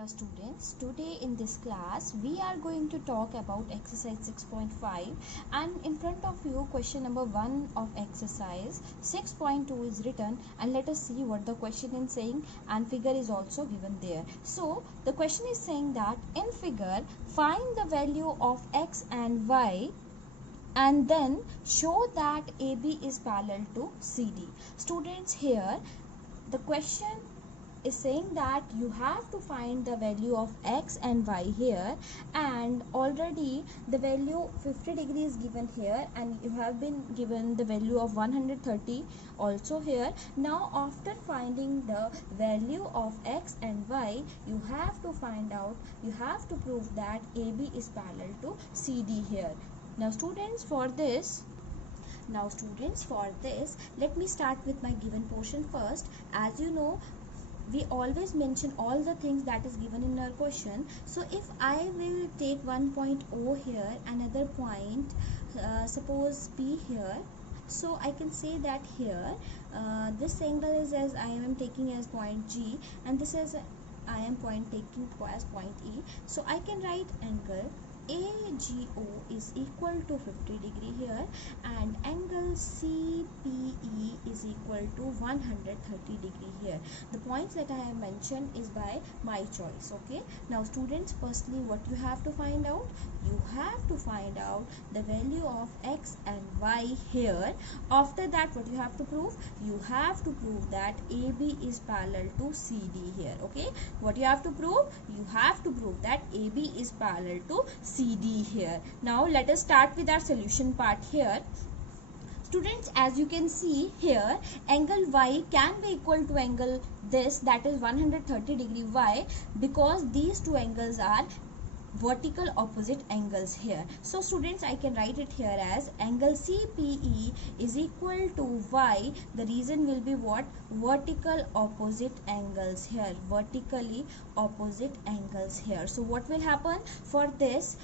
dear students, today in this class we are going to talk about exercise 6.5, and in front of you question number 1 of exercise 6.2 is written, and let us see what the question is saying, and figure is also given there. So the question is saying that in figure find the value of x and y and then show that AB is parallel to CD. Students, here the question is saying that you have to find the value of x and y here, and already the value 50 degree is given here, and you have been given the value of 130 also here. Now after finding the value of x and y, you have to find out, you have to prove that AB is parallel to CD here. Now students, for this, let me start with my given portion first. As you know, we always mention all the things that is given in our question. So if I will take one point O here, another point suppose P here, so I can say that here this angle is as I am taking as point G, and this is I am taking as point E. So I can write angle AGO is equal to 50 degree here, and angle CPE is equal to 130 degree here. The points that I have mentioned is by my choice. Okay, now students, firstly what you have to find out? You have to find out the value of x and y here. After that, what you have to prove? You have to prove that AB is parallel to CD here. Okay, what you have to prove? You have to prove that AB is parallel to CD here. Now let us start with our solution part here. Students, as you can see here, angle y can be equal to angle this, that is 130 degree. Why? Because these two angles are vertical opposite angles here. So students, I can write it here as angle CPE is equal to y. The reason will be what? Vertical opposite angles here, vertically opposite angles here. So what will happen for this?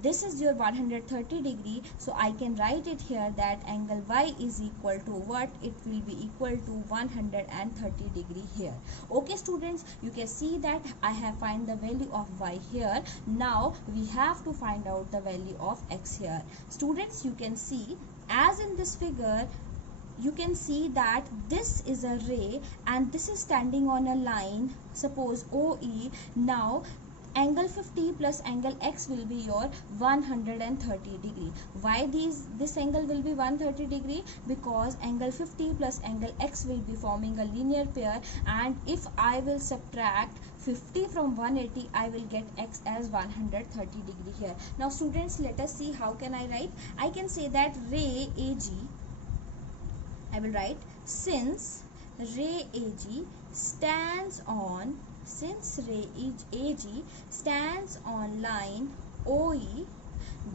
This is your 130 degree, so I can write it here that angle y is equal to what? It will be equal to 130 degree here. Okay students, you can see that I have find the value of y here. Now we have to find out the value of x here. Students, you can see as in this figure, you can see that this is a ray and this is standing on a line, suppose OE. Now angle 50 plus angle x will be your 130 degree. Why this angle will be 130 degree? Because angle 50 plus angle x will be forming a linear pair, and if I will subtract 50 from 180, I will get x as 130 degree here. Now students, let us see how can I write. I can say that ray AG, I will write, since ray AG stands on, since ray AG stands on line OE,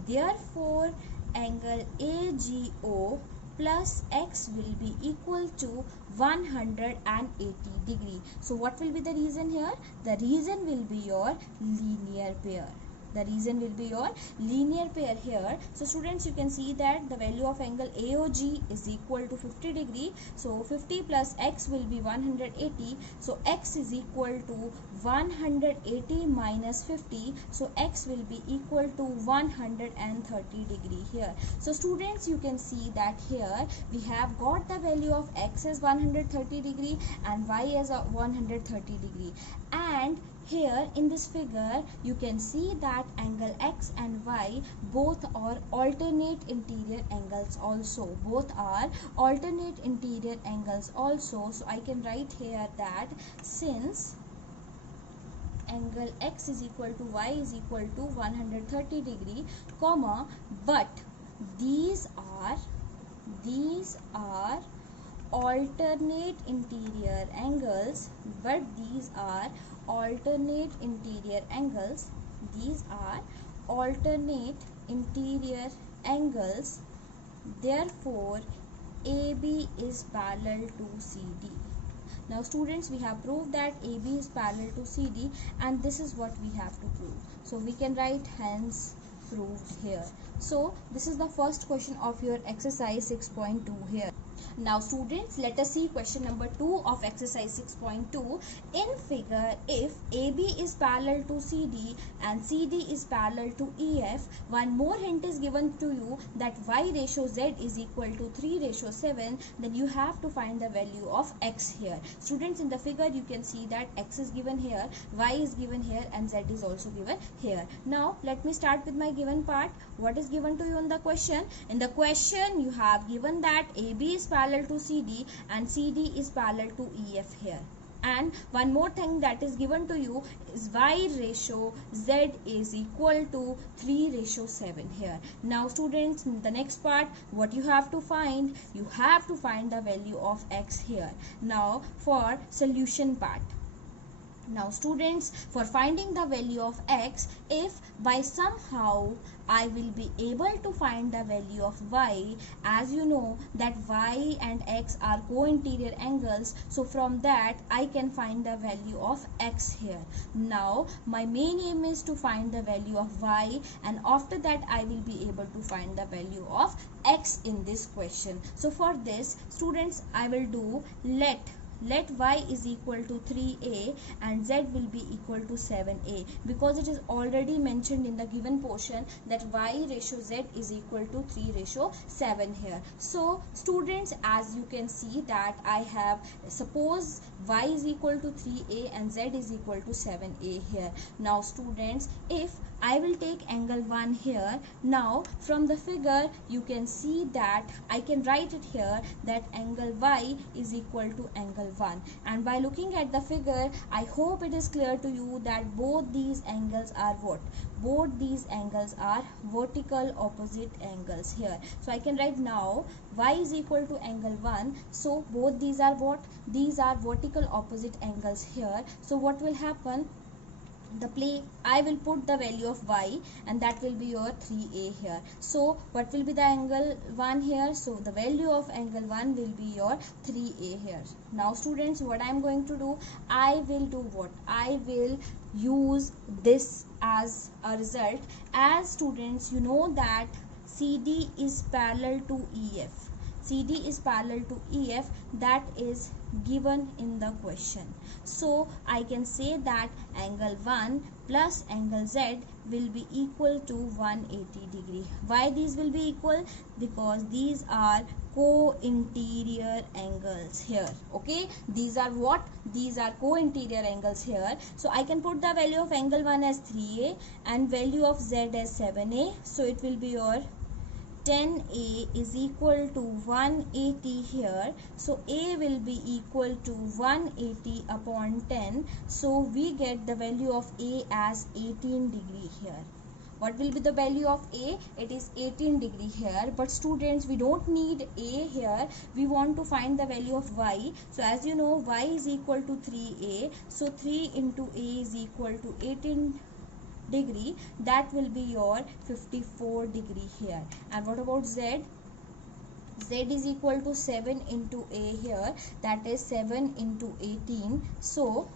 therefore angle AGO plus x will be equal to 180 degree. So what will be the reason here? The reason will be your linear pair. The reason will be your linear pair here. So students, you can see that the value of angle AOG is equal to 50 degree. So 50 plus x will be 180. So x is equal to 180 minus 50. So x will be equal to 130 degree here. So students, you can see that here we have got the value of x as 130 degree and y as 130 degree. And here in this figure, you can see that angle x and y both are alternate interior angles also. Both are alternate interior angles also. So I can write here that since angle x is equal to y is equal to 130 degree, comma, but these are alternate interior angles, but these are alternate interior angles, these are alternate interior angles, therefore AB is parallel to CD. Now students, we have proved that AB is parallel to CD, and this is what we have to prove. So we can write hence proved here. So this is the first question of your exercise 6.2 here. Now students, let us see question number 2 of exercise 6.2. In figure, if AB is parallel to CD and CD is parallel to EF, one more hint is given to you that Y ratio Z is equal to 3:7, then you have to find the value of X here. Students, in the figure you can see that X is given here, Y is given here, and Z is also given here. Now let me start with my given part. What is given to you in the question? In the question you have given that AB is parallel to CD and CD is parallel to EF here. And one more thing that is given to you is Y ratio Z is equal to 3:7 here. Now students, in the next part, what you have to find? You have to find the value of X here. Now for solution part. Now students, for finding the value of X, if by somehow I will be able to find the value of Y, as you know that Y and X are co-interior angles, so from that I can find the value of X here. Now my main aim is to find the value of Y, and after that I will be able to find the value of X in this question. So for this, students, I will do let Y is equal to 3a and Z will be equal to 7a, because it is already mentioned in the given portion that Y ratio Z is equal to 3:7 here. So students, as you can see that I have, suppose Y is equal to 3a and Z is equal to 7a here. Now students, if I will take angle 1 here, now from the figure you can see that I can write it here that angle Y is equal to angle 1, and by looking at the figure I hope it is clear to you that both these angles are what? Both these angles are vertical opposite angles here. So I can write now Y is equal to angle 1, so both these are what? These are vertical opposite angles here. So what will happen? I will put the value of Y, and that will be your 3a here. So what will be the angle 1 here? So the value of angle 1 will be your 3a here. Now students, what I am going to do, I will do what? I will use this as a result. As students, you know that CD is parallel to EF. CD is parallel to EF, that is given in the question. So I can say that angle 1 plus angle Z will be equal to 180 degree. Why these will be equal? Because these are co-interior angles here. Okay, these are what? These are co-interior angles here. So I can put the value of angle 1 as 3a and value of Z as 7a. So it will be your 10a is equal to 180 here. So a will be equal to 180 upon 10. So we get the value of a as 18 degree here. What will be the value of a? It is 18 degree here. But students, we don't need a here. We want to find the value of Y. So as you know, Y is equal to 3a. So 3 into a is equal to 18 degree, that will be your 54 degree here. And what about Z? Z is equal to 7 into a here, that is 7 into 18. So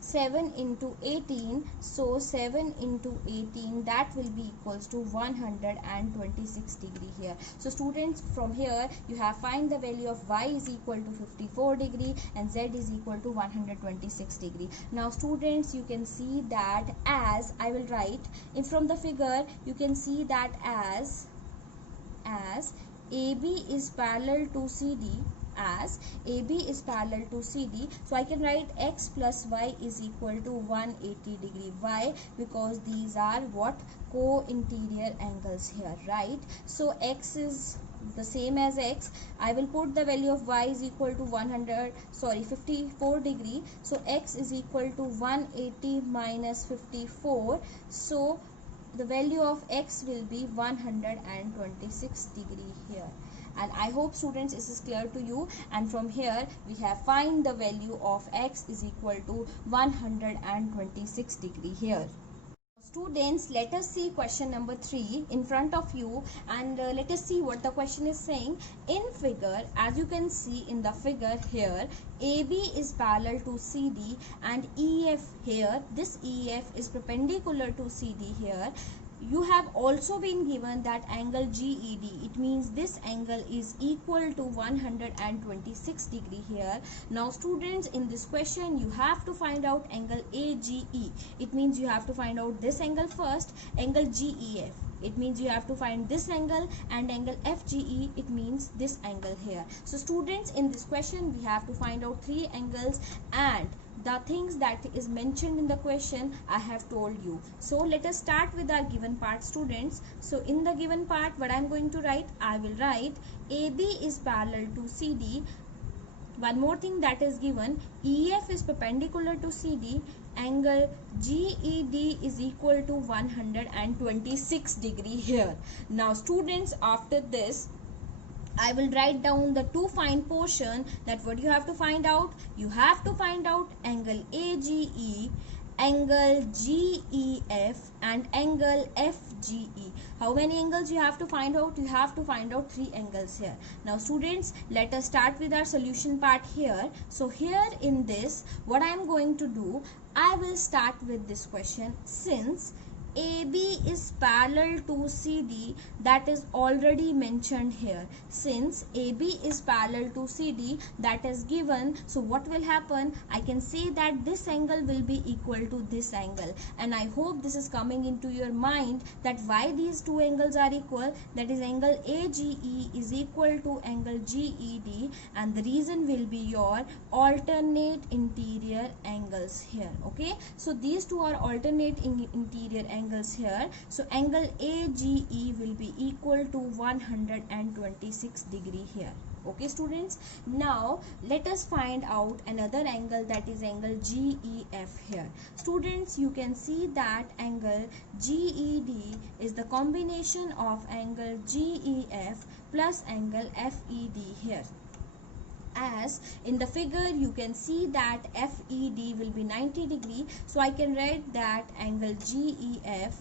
7 into 18, so 7 into 18, that will be equals to 126 degree here. So students, from here you have find the value of Y is equal to 54 degree and Z is equal to 126 degree. Now students, you can see that as I will write in from the figure, you can see that as AB is parallel to CD, as AB is parallel to CD, so I can write X plus Y is equal to 180 degree. Why? Because these are what? Co-interior angles here, right? So X is the same as X. I will put the value of Y is equal to 54 degree. So X is equal to 180 minus 54. So the value of X will be 126 degree here. And I hope students this is clear to you, and from here we have find the value of X is equal to 126 degree here. Students, let us see question number 3 in front of you, and let us see what the question is saying. In figure, as you can see in the figure here, AB is parallel to CD and EF here, this EF is perpendicular to CD here. you have also been given that angle GED, it means this angle is equal to 126 degree here. Now students, in this question you have to find out angle AGE. It means you have to find out this angle first, angle GEF. It means you have to find this angle, and angle FGE, it means this angle here. So students, in this question we have to find out three angles, and the things that is mentioned in the question I have told you. So let us start with our given part, students. So in the given part, what I am going to write, I will write AB is parallel to CD. One more thing that is given, EF is perpendicular to CD, angle GED is equal to 126 degree here. Now students, after this I will write down the two find portion, that what you have to find out, you have to find out angle AGE, angle GEF and angle FGE. How many angles you have to find out? You have to find out three angles here. Now students, let us start with our solution part here. So here in this, what I am going to do, I will start with this question. Since AB is parallel to CD, that is already mentioned here. Since AB is parallel to CD, that is given. So what will happen? I can say that this angle will be equal to this angle. And I hope this is coming into your mind that why these two angles are equal. That is angle AGE is equal to angle GED, and the reason will be your alternate interior angles here. Okay. So these two are alternate interior angles here. So angle AGE will be equal to 126 degree here. Okay students, now let us find out another angle, that is angle GEF here. Students, you can see that angle GED is the combination of angle GEF plus angle FED here. As in the figure you can see that FED will be 90 degree, so I can write that angle GEF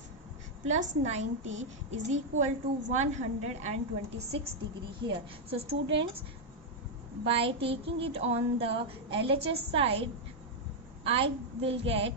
plus 90 is equal to 126 degree here. So students, by taking it on the LHS side, I will get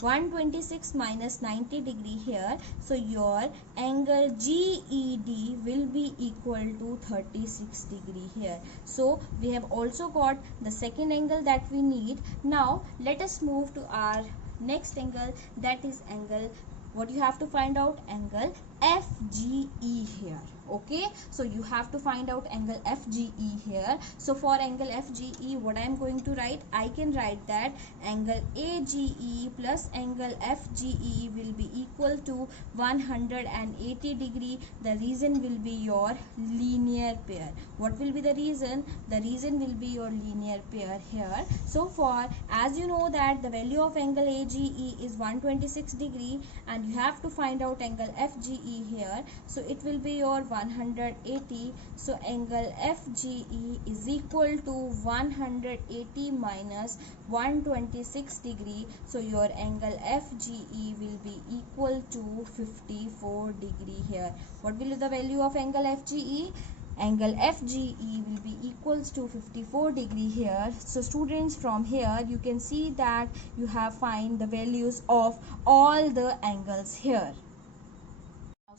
126 minus 90 degree here. So your angle GED will be equal to 36 degree here. So we have also got the second angle that we need. Now let us move to our next angle, that is angle, what you have to find out, angle FGE here. Okay, so you have to find out angle FGE here. So for angle FGE, what I am going to write, I can write that angle AGE plus angle FGE will be equal to 180 degree. The reason will be your linear pair. What will be the reason? The reason will be your linear pair here. So for, as you know that the value of angle AGE is 126 degree, and you have to find out angle FGE here. So it will be your 180. So angle FGE is equal to 180 minus 126 degree. So your angle FGE will be equal to 54 degree here. What will be the value of angle FGE? Angle FGE will be equals to 54 degree here. So students, from here you can see that you have find the values of all the angles here.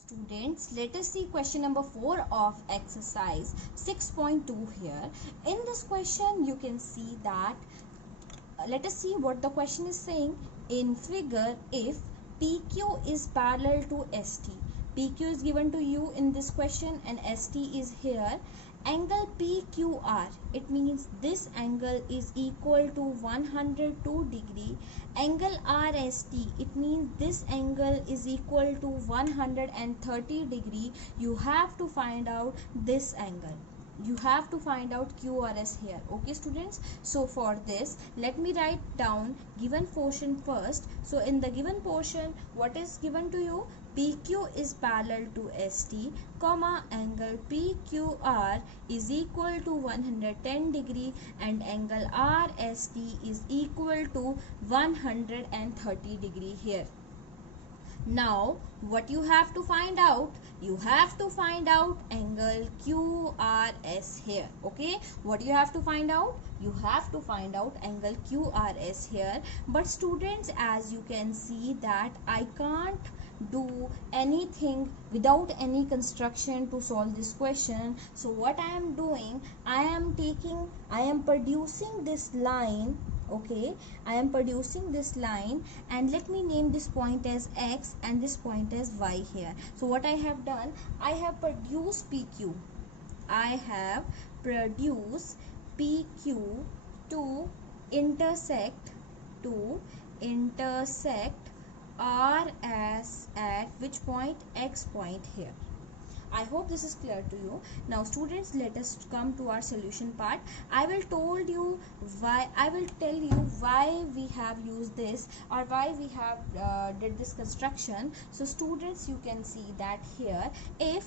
Students, let us see question number 4 of exercise 6.2 here. In this question you can see that, let us see what the question is saying. In figure, if PQ is parallel to ST, PQ is given to you in this question and ST is here. Angle PQR, it means this angle is equal to 102 degree. Angle RST, it means this angle is equal to 130 degree. You have to find out this angle. You have to find out QRS here. Okay students, so for this let me write down given portion first. So in the given portion, what is given to you? PQ is parallel to ST, comma angle PQR is equal to 110 degree and angle RST is equal to 130 degree here. Now what you have to find out, you have to find out angle QRS here. Okay, what you have to find out, you have to find out angle QRS here. But students, as you can see that I can't do anything without any construction to solve this question. So what I am doing, I am producing this line. Okay, I am producing this line, and let me name this point as X and this point as Y here. So what I have done, I have produced PQ. I have produced PQ to intersect RS at which point? X point here. I hope this is clear to you. Now students, let us come to our solution part. I will tell you why we have used this, or why we have did this construction. So students, you can see that here, if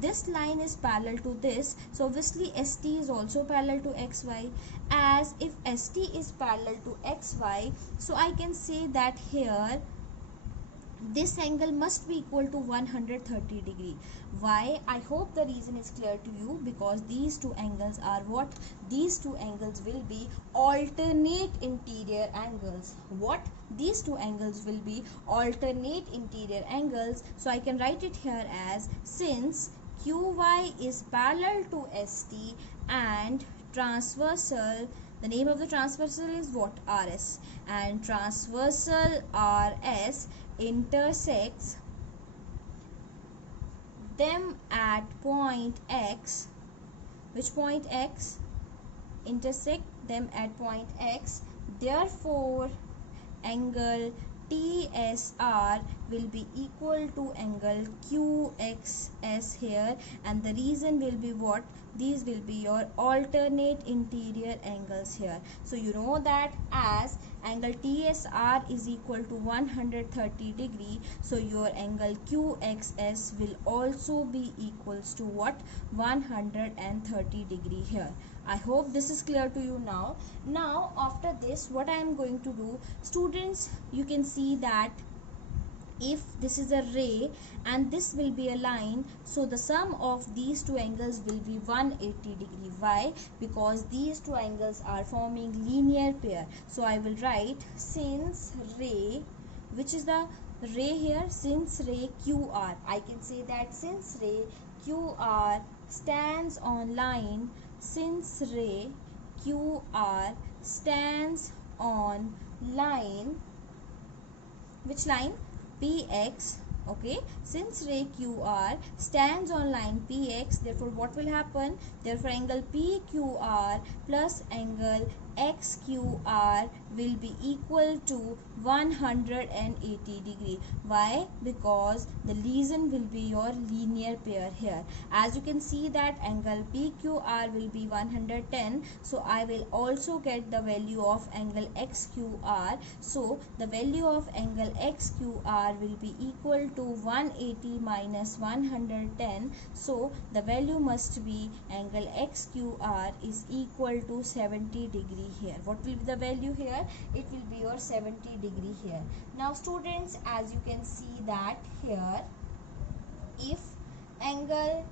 this line is parallel to this, so obviously ST is also parallel to XY. As if ST is parallel to XY, so I can say that here this angle must be equal to 130 degree. Why? I hope the reason is clear to you, because these two angles are what? These two angles will be alternate interior angles. What? These two angles will be alternate interior angles. So I can write it here as, since QY is parallel to ST and transversal, the name of the transversal is what? RS, and transversal RS intersects them at point X. Which point? X. Intersect them at point X. Therefore angle TSR will be equal to angle QXS here, and the reason will be what? These will be your alternate interior angles here. So you know that as angle TSR is equal to 130 degree, so your angle QXS will also be equals to what? 130 degree here. I hope this is clear to you now. Now after this, what I am going to do, students, you can see that if this is a ray and this will be a line, so the sum of these two angles will be 180 degree. Why? Because these two angles are forming linear pair. So I will write, since ray, which is the ray here? Since ray QR, I can say that since ray QR stands on line, since ray QR stands on line, which line? PX. Okay, since ray QR stands on line PX, therefore what will happen? Therefore angle PQR plus angle XQR will be equal to 180 degree. Why? Because the reason will be your linear pair here. As you can see that angle PQR will be 110, so I will also get the value of angle XQR. So the value of angle XQR will be equal to 180 minus 110. So the value must be angle XQR is equal to 70 degree here. What will be the value here? It will be your 70 degree here. Now students, as you can see that here, if angle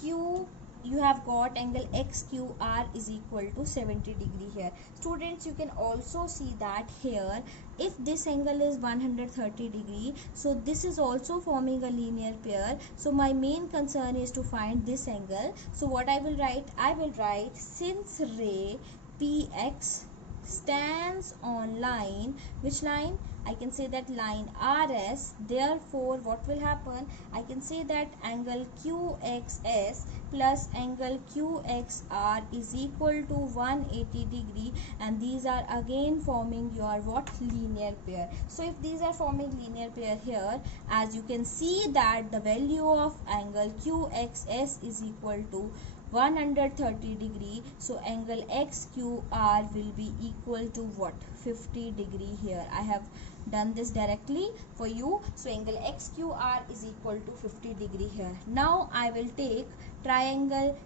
Q, you have got angle XQR is equal to 70 degree here. Students, you can also see that here, if this angle is 130 degree, so this is also forming a linear pair. So my main concern is to find this angle. So what I will write? I will write, since ray PX stands on line, which line? I can say that line RS. Therefore what will happen? I can say that angle QXS plus angle QXR is equal to 180 degree, and these are again forming your what? Linear pair. So if these are forming linear pair here, as you can see that the value of angle QXS is equal to 130 degree, so angle XQR will be equal to what? 50 degree here. I have done this directly for you. So angle XQR is equal to 50 degree here. Now I will take triangle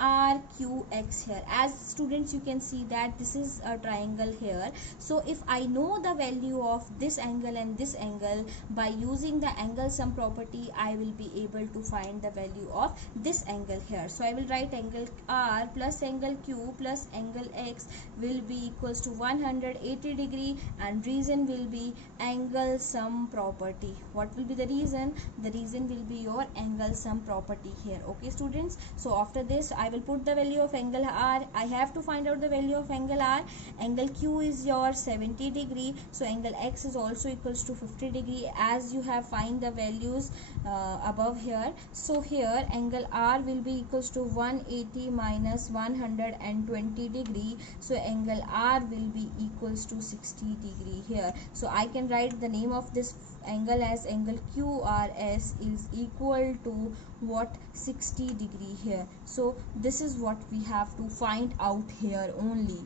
RQX here. As students, you can see that this is a triangle here. So if I know the value of this angle and this angle, by using the angle sum property, I will be able to find the value of this angle here. So I will write angle R plus angle Q plus angle X will be equals to 180 degree, and reason will be angle sum property. What will be the reason? The reason will be your angle sum property here. Okay students, so after this I will put the value of angle R. I have to find out the value of angle R. Angle Q is your 70 degree, so angle X is also equals to 50 degree, as you have find the values above here. So here angle R will be equals to 180 minus 120 degree, so angle R will be equals to 60 degree here. So I can write the name of this angle as angle QRS is equal to what? 60 degree here. So this is what we have to find out here only.